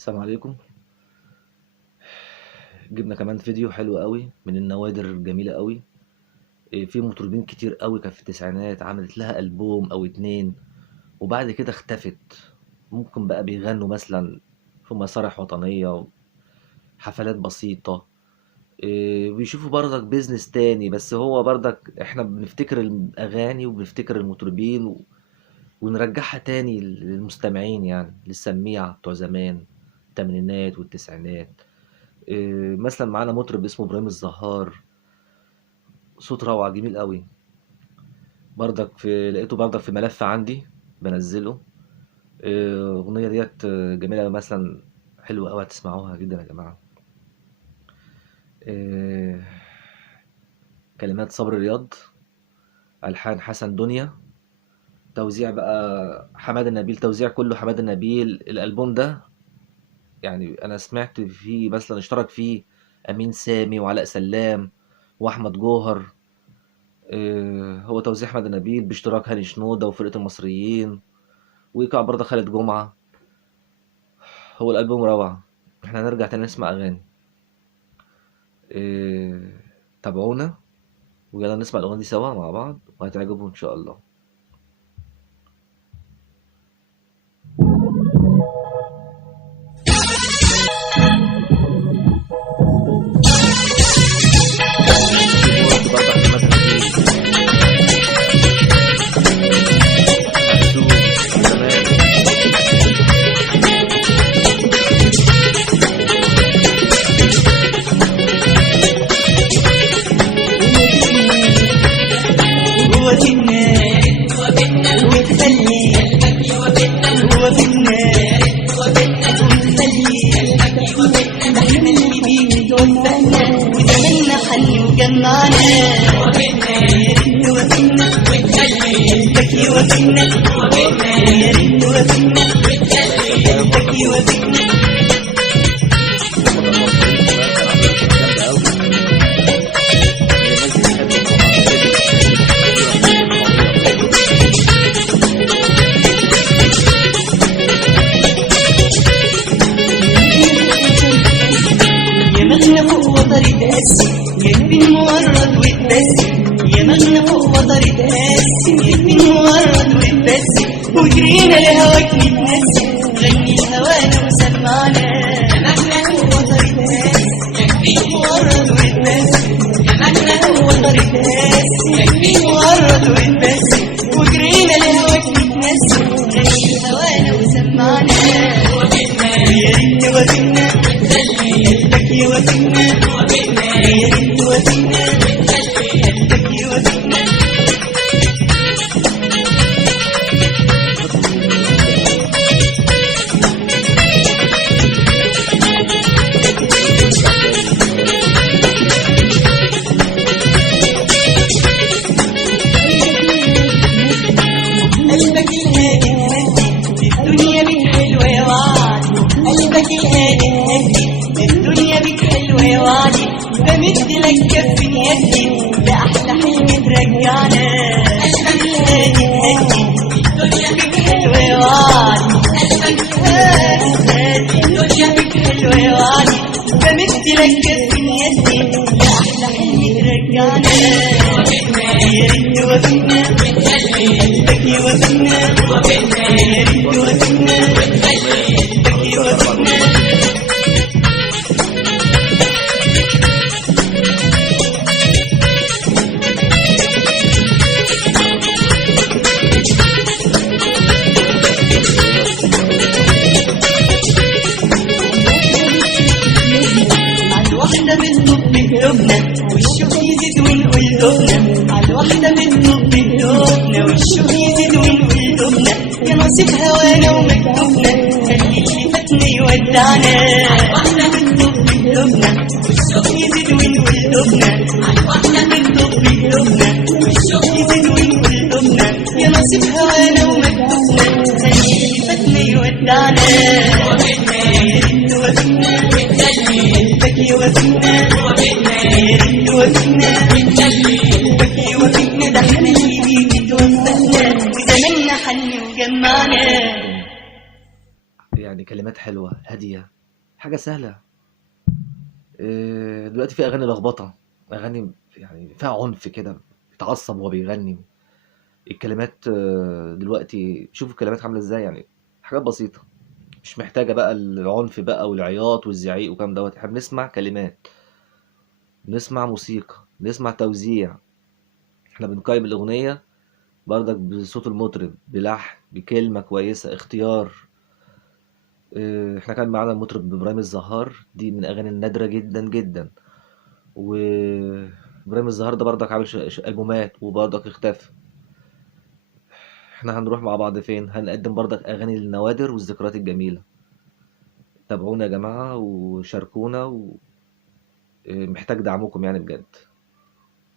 السلام عليكم. جبنا كمان فيديو حلو قوي من النوادر الجميلة قوي. في مطربين كتير قوي كانت في التسعينات عملت لها ألبوم أو اتنين وبعد كده اختفت. ممكن بقى بيغنوا مثلا في مسارح وطنية، حفلات بسيطة. بيشوفوا برضك بيزنس تاني، بس هو برضك احنا بنفتكر الأغاني وبنفتكر المطربين ونرجعها تاني للمستمعين، يعني للسميع بتوع زمان التمانينات والتسعينات. مثلا معانا مطرب اسمه ابراهيم الزهار، صوت روعة جميل قوي. لقيته برضك في ملف عندي بنزله. الاغنية ديت جميلة مثلا، حلوة قوي، هتسمعوها جدا يا جماعة. آه، كلمات صبري رياض، ألحان حسن دنيا، توزيع بقى حمادة نبيل، توزيع كله حمادة نبيل. الألبوم ده يعني أنا سمعت فيه مثلا اشترك فيه أمين سامي وعلاء سلام وأحمد جوهر. هو توزيع أحمد نبيل باشتراك هاني شنودة وفرقة المصريين، ويقع برضه خالد جمعة. هو الألبوم روعة. احنا هنرجع تاني نسمع أغاني. آه، تابعونا ويلا نسمع الأغنية دي سوا مع بعض وهتعجبهم إن شاء الله. برضه حمادة نبيل، محسوب زمان. هو في النار وتخلي هو في النار وتخلي احنا اللي بيه توفقنا وزماننا حن وجمعنا. هو في النار وفينا قلبك يوفينا، يا ريت وفينا قلبك يوفينا. يكفي مورد وتبسم يا مغنى فوق وطر تقسم، يكفي مورد وتبسم وجرينا لهواك نتنسم، غني الهوانا وسمعنا. يا مغنى فوق وطر تقسم يكفي مورد وتبسم، يا مغنى فوق وطر تقسم يكفي مورد وتبسم وجرينا لهواك نتنسم، غني الهوانا وسمعنا. يا ريت وفينا قلبك يوفينا، يا ريت وفينا قلبك يوفينا. قلبك الهادي هدي الدنيا بك حلوة يا وعدي، قلبك الهادي هدي الدنيا بك حلوة يا وعدي، بمد لك كف يدي لأحلى حلم ترجعنا. قلبك الهادي هدي الدنيا بك حلوة يا وعدي، قلبك الهادي الدنيا بك حلوة يا وعدي، بمد لك كف يدي لأحلى حلم ترجعنا. يا ريت وفينا قلبك يوفينا، يا ريت وفينا قلبك يوفينا. واحدة بتطب قلوبنا والشوق يزيد ونقول دبنا، على واحدة بتطب قلوبنا والشوق يزيد ونقول دبنا، يا نصيب هوانا ومكتوبنا خلي اللي فاتنا يودعنا. على واحدة بتطب قلوبنا والشوق يزيد ونقول دبنا، على واحدة بتطب قلوبنا والشوق يزيد ونقول دبنا، يا نصيب هوانا ومكتوبنا خلي اللي فاتنا يودعنا. يا ريت وفينا قلبك يوفينا، يا ريت وفينا قلبك يوفينا، ده احنا اللي بيه توفقنا وزماننا حن وجمعنا. يعني كلمات كلمات حلوة هادية، حاجة سهلة. دلوقتي في أغاني لخبطة، أغاني يعني فيها عنف كده، بيتعصب وهو بيغني. الكلمات دلوقتي شوفوا الكلمات عاملة ازاي، يعني حاجات بسيطة مش محتاجة بقى العنف بقى والعياط والزعيق والكلام دوت. احنا بنسمع كلمات، بنسمع موسيقى، بنسمع توزيع. احنا بنقيم الأغنية برضك بصوت المطرب، بلحن، بكلمة كويسة، اختيار. احنا كان معانا المطرب إبراهيم الزهار، دي من الأغاني النادرة جدا جدا. وإبراهيم الزهار ده برضك عامل ألبومات وبرضك اختفى. احنا هنروح مع بعض فين؟ هنقدم برضك أغاني للنوادر والذكريات الجميلة. تابعونا يا جماعة وشاركونا، ومحتاج دعمكم يعني بجد.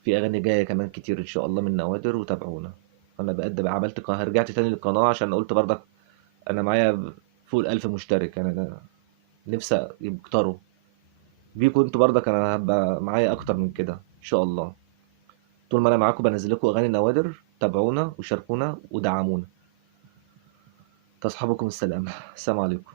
في أغاني جاية كمان كتير إن شاء الله من نوادر، وتابعونا. أنا بقدم عملت رجعت تاني للقناة عشان قلت برضك أنا معايا فوق الألف مشترك، يعني أنا نفسي يكتروا بيكوا انتوا برضك. أنا هبقى معايا أكتر من كده إن شاء الله. طول ما أنا معاكم بنزل لكم أغاني نوادر. تابعونا وشاركونا ودعمونا. تصحبكم السلام. السلام عليكم.